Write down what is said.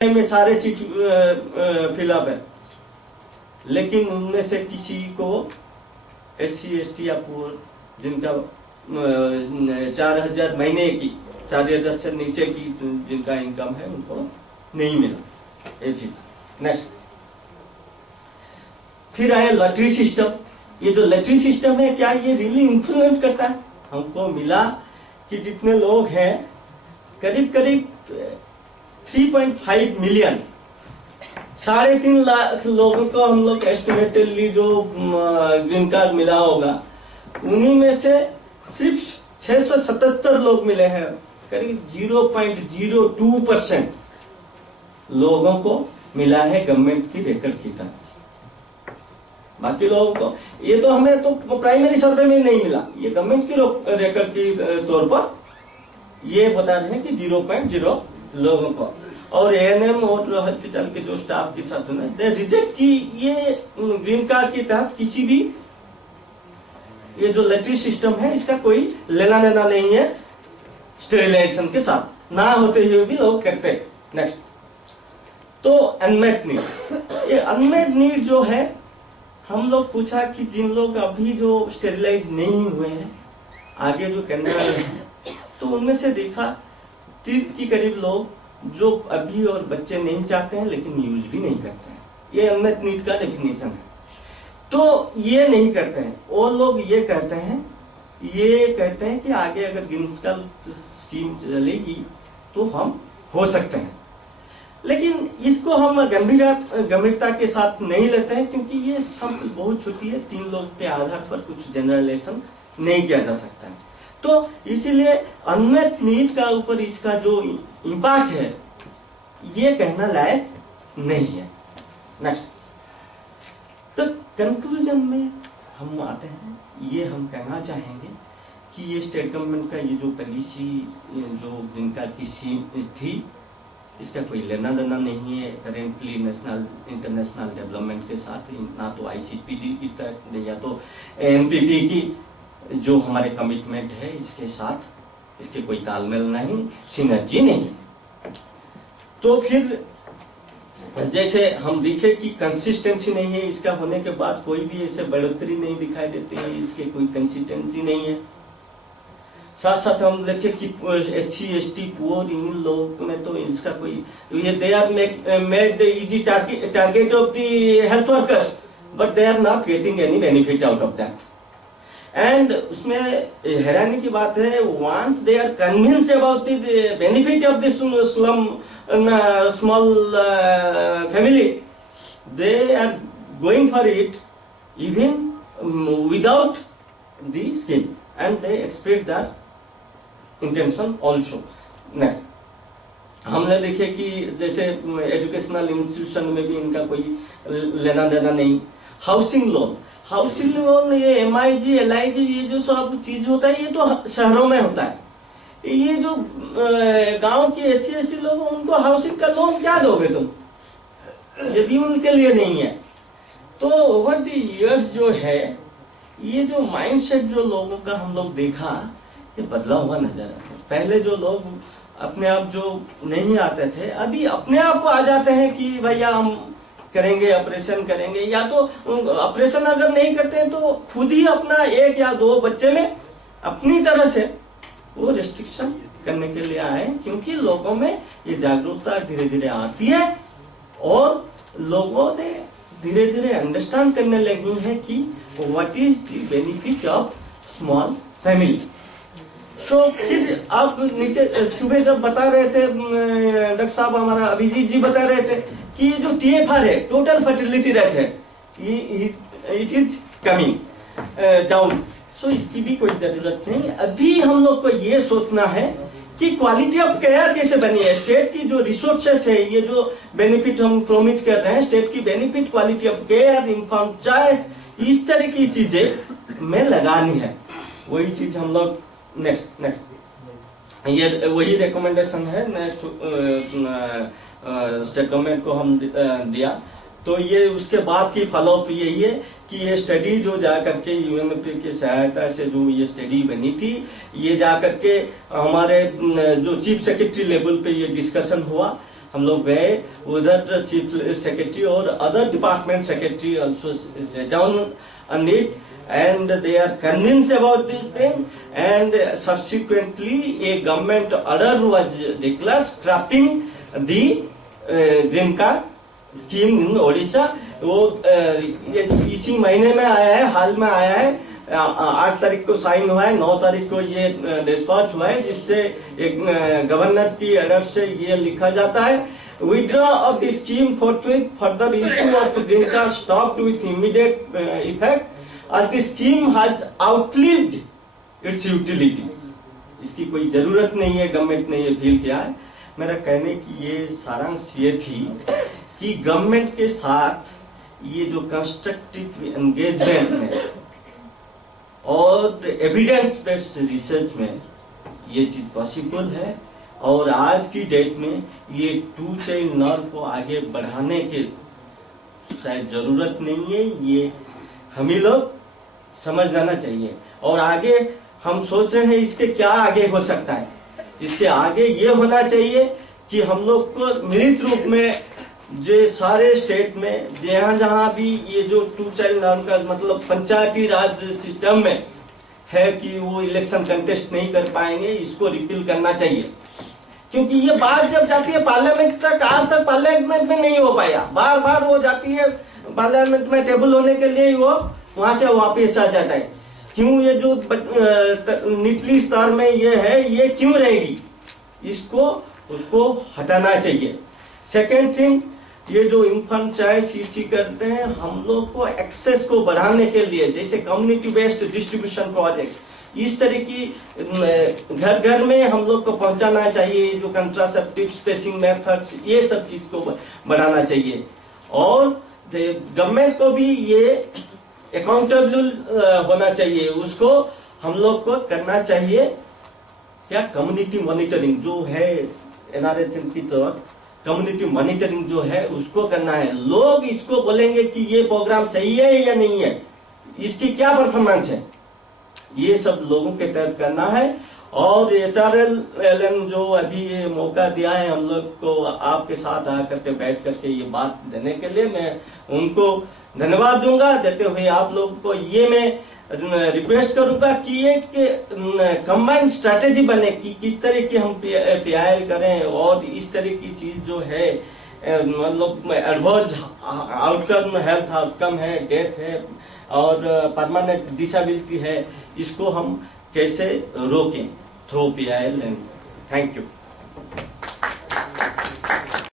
में सारे seat fill up है, लेकिन उनमें से किसी को SC ST या पुअर जिनका 4,000 महीने की 4,000 से नीचे की जिनका इनकम है उनको नहीं मिला ये चीज। नेक्स्ट फिर आया लॉटरी सिस्टम। ये जो लॉटरी सिस्टम है क्या ये रियली इन्फ्लुएंस करता है? हमको मिला कि जितने लोग हैं करीब करीब 3.5 मिलियन 3.5 लाख लोगों को हम लोग एस्टिमेटेडली जो ग्रीन कार्ड मिला होगा, उन्हीं में से सिर्फ 677 लोग मिले हैं, करीब 0.02% लोगों को मिला है गवर्नमेंट की रिकॉर्ड की तरह। बाकी लोगों को ये तो हमें तो प्राइमरी सर्वे में नहीं मिला, ये गवर्नमेंट की रिकॉर्ड की तौर पर ये बता रहे हैं कि 0.0 लोगों को। और ANM और हॉस्पिटल के जो स्टाफ के साथ दे रिजेक्ट की ये ग्रीन कार्ड के तहत किसी भी ये जो लॉटरी सिस्टम है इसका कोई लेना देना नहीं है स्टेरिलाइजेशन के साथ, ना होते हुए भी लोग करते हैं। नेक्स्ट तो अनमेट नीड, ये अनमेट नीड जो है हम लोग पूछा कि जिन लोग अभी जो स्टेरिलाइज नहीं हुए हैं आगे जो करने वाले हैं, तो उनमें से देखा 30 के करीब लोग जो अभी और बच्चे नहीं चाहते हैं लेकिन यूज भी नहीं करते हैं। ये अनमेट नीड का डेफिनेशन है। तो ये नहीं करते हैं, वो लोग ये कहते हैं कि आगे अगर ग्रीन कार्ड स्कीम चलेगी तो हम हो सकते हैं, लेकिन इसको हम गंभीरता के साथ नहीं लेते हैं क्योंकि ये सब बहुत छोटी है, 3 लोग के आधार पर कुछ जनरलाइजेशन नहीं किया जा सकता है। तो इसीलिए अनमेट नीड का ऊपर इसका जो इम्पैक्ट है ये कहना लायक नहीं है। नेक्स्ट तो कंक्लूजन में हम आते हैं, ये हम कहना चाहेंगे कि ये स्टेट गवर्नमेंट का ये जो पॉलिसी जो ग्रीन कार्ड की स्कीम थी इसका कोई लेना देना नहीं है करेंटली नेशनल इंटरनेशनल डेवलपमेंट के साथ, ना तो ICPD की तरह या तो NPP की जो हमारे कमिटमेंट है इसके साथ इसके कोई तालमेल नहीं, सिनर्जी नहीं। तो फिर जैसे हम देखे कि कंसिस्टेंसी नहीं है, इसका होने के बाद कोई भी ऐसे बढ़ोतरी नहीं दिखाई देती है, इसके कोई कंसिस्टेंसी नहीं है। साथ साथ हम देखे कि SC ST पुअर इन लोगों में तो इसका कोई ये they are made easy target of the health workers but they are not getting any benefit out of that. And उसमें हैरानी की बात है, once they are convinced about the benefit of this slum small family, they are going for it even without the scheme and they expect that intention also. Next हमने देखे कि जैसे educational institution में भी इनका कोई लेना देना नहीं। हाउसिंग लोन ये MIG LIG ये जो सब चीज होता है ये तो शहरों में होता है, ये जो गांव के SC ST लोग उनको हाउसिंग का लोन क्या दोगे तुम, ये भी उनके लिए नहीं है। तो ओवर द इयर्स जो है ये जो माइंडसेट जो लोगों का हम लोग देखा ये बदला हुआ नजर आता है। पहले जो लोग अपने आप जो नहीं आते थे अभी अपने आप आ जाते हैं कि भैया हम करेंगे, ऑपरेशन करेंगे, या तो ऑपरेशन अगर नहीं करते हैं तो खुद ही अपना 1 या 2 बच्चे में अपनी तरह से वो रेस्ट्रिक्शन करने के लिए आए, क्योंकि लोगों में ये जागरूकता धीरे धीरे आती है और लोगों ने धीरे धीरे अंडरस्टैंड करने लगी है कि what is the benefit of small family. So फिर आप नीचे सुबह जब बता रहे थे डॉक्टर साहब हमारा अभिजीत जी बता रहे थे कि ये जो TFR है टोटल फर्टिलिटी रेट है इट इज कमिंग डाउन। सो इसकी भी कोई जरूरत नहीं। अभी हम लोग को ये सोचना है कि क्वालिटी ऑफ केयर कैसे बनी है, स्टेट की जो रिसोर्सेस है, ये जो बेनिफिट हम प्रोमिस कर रहे हैं स्टेट की benefit, quality of care, inform choice, इस तरह की चीजें में लगानी है। वही चीज हम लोग नेक्स्ट ये वही रिकमेंडेशन है नेक्स्ट स्टेट गवर्नमेंट को हम दिया। तो ये उसके बाद की फॉलोअप यही है कि ये स्टडी जो जा करके UNFPA की सहायता से जो ये स्टडी बनी थी, ये जा करके हमारे जो चीफ सेक्रेटरी लेवल पे ये डिस्कशन हुआ, हम लोग गए उधर, चीफ सेक्रेटरी और other department secretary also sat down on it and they are convinced about this thing, and subsequently a government order was declared scrapping the green card scheme in Odisha. वो इसी महीने में आया है, हाल में आया है, 8 तारीख को साइन हुआ है, 9 तारीख को ये डिस्पैच हुआ है, जिससे एक गवर्नर की ऑर्डर से ये लिखा जाता है, withdraw of the scheme forthwith, further issue of green card stopped with immediate effect, और the scheme has outlived its utility. इसकी कोई जरूरत नहीं है, गवर्नमेंट ने ये फील किया है। मेरा कहने की ये सारांश ये थी कि गवर्नमेंट के साथ ये जो कंस्ट्रक्टिव एंगेजमेंट है और एविडेंस बेस्ड रिसर्च में ये चीज पॉसिबल है, और आज की डेट में ये टू चाइल्ड नॉर्म को आगे बढ़ाने के शायद जरूरत नहीं है, ये हम ही लोग समझ जाना चाहिए। और आगे हम सोच रहे हैं इसके क्या आगे हो सकता है, इसके आगे ये होना चाहिए कि हम लोग को मिलित रूप में जो सारे स्टेट में जहां जहां भी ये जो टू चाइल्ड नॉर्म का मतलब पंचायती राज सिस्टम में है कि वो इलेक्शन कंटेस्ट नहीं कर पाएंगे, इसको रिपील करना चाहिए। क्योंकि ये बात जब जाती है पार्लियामेंट तक, आज तक पार्लियामेंट में नहीं हो पाया, बार बार वो जाती है पार्लियामेंट में टेबल होने के लिए वो वहां से वापस आ जाता है। क्यों ये जो निचली स्तर में ये है, ये क्यों रहेगी, इसको उसको हटाना चाहिए। सेकेंड थिंग, ये जो इन्फॉर्म चॉइस इसकी करते हैं, हम लोग को एक्सेस को बढ़ाने के लिए जैसे कम्युनिटी बेस्ड डिस्ट्रीब्यूशन प्रोजेक्ट, इस तरह की घर घर में हम लोग को पहुंचाना चाहिए, जो कंट्रासेप्टिव स्पेसिंग मेथड्स, ये सब चीज को बढ़ाना चाहिए। और गवर्नमेंट को भी ये अकाउंटेबल होना चाहिए, उसको हम लोग को करना चाहिए। क्या कम्युनिटी मॉनिटरिंग जो है एनआरएचएम की तरह, कम्युनिटी मॉनिटरिंग जो है उसको करना है। लोग इसको बोलेंगे कि ये प्रोग्राम सही है या नहीं है, इसकी क्या परफॉर्मेंस है, ये सब लोगों के तहत करना है। और HRLN जो अभी ये मौका दिया है हम लोग को आपके साथ आकर के बैठ करके ये बात देने के लिए, मैं उनको धन्यवाद दूंगा। देते हुए आप लोग को ये मैं रिक्वेस्ट करूंगा कि एक कंबाइंड स्ट्रैटेजी बने कि किस तरह की हम PIL करें, और इस तरह की चीज जो है मतलब एडवर्स आउटकम, हेल्थ आउटकम है, डेथ है और परमानेंट डिसेबिलिटी है, इसको हम कैसे रोकें थ्रू PIL। Thank you.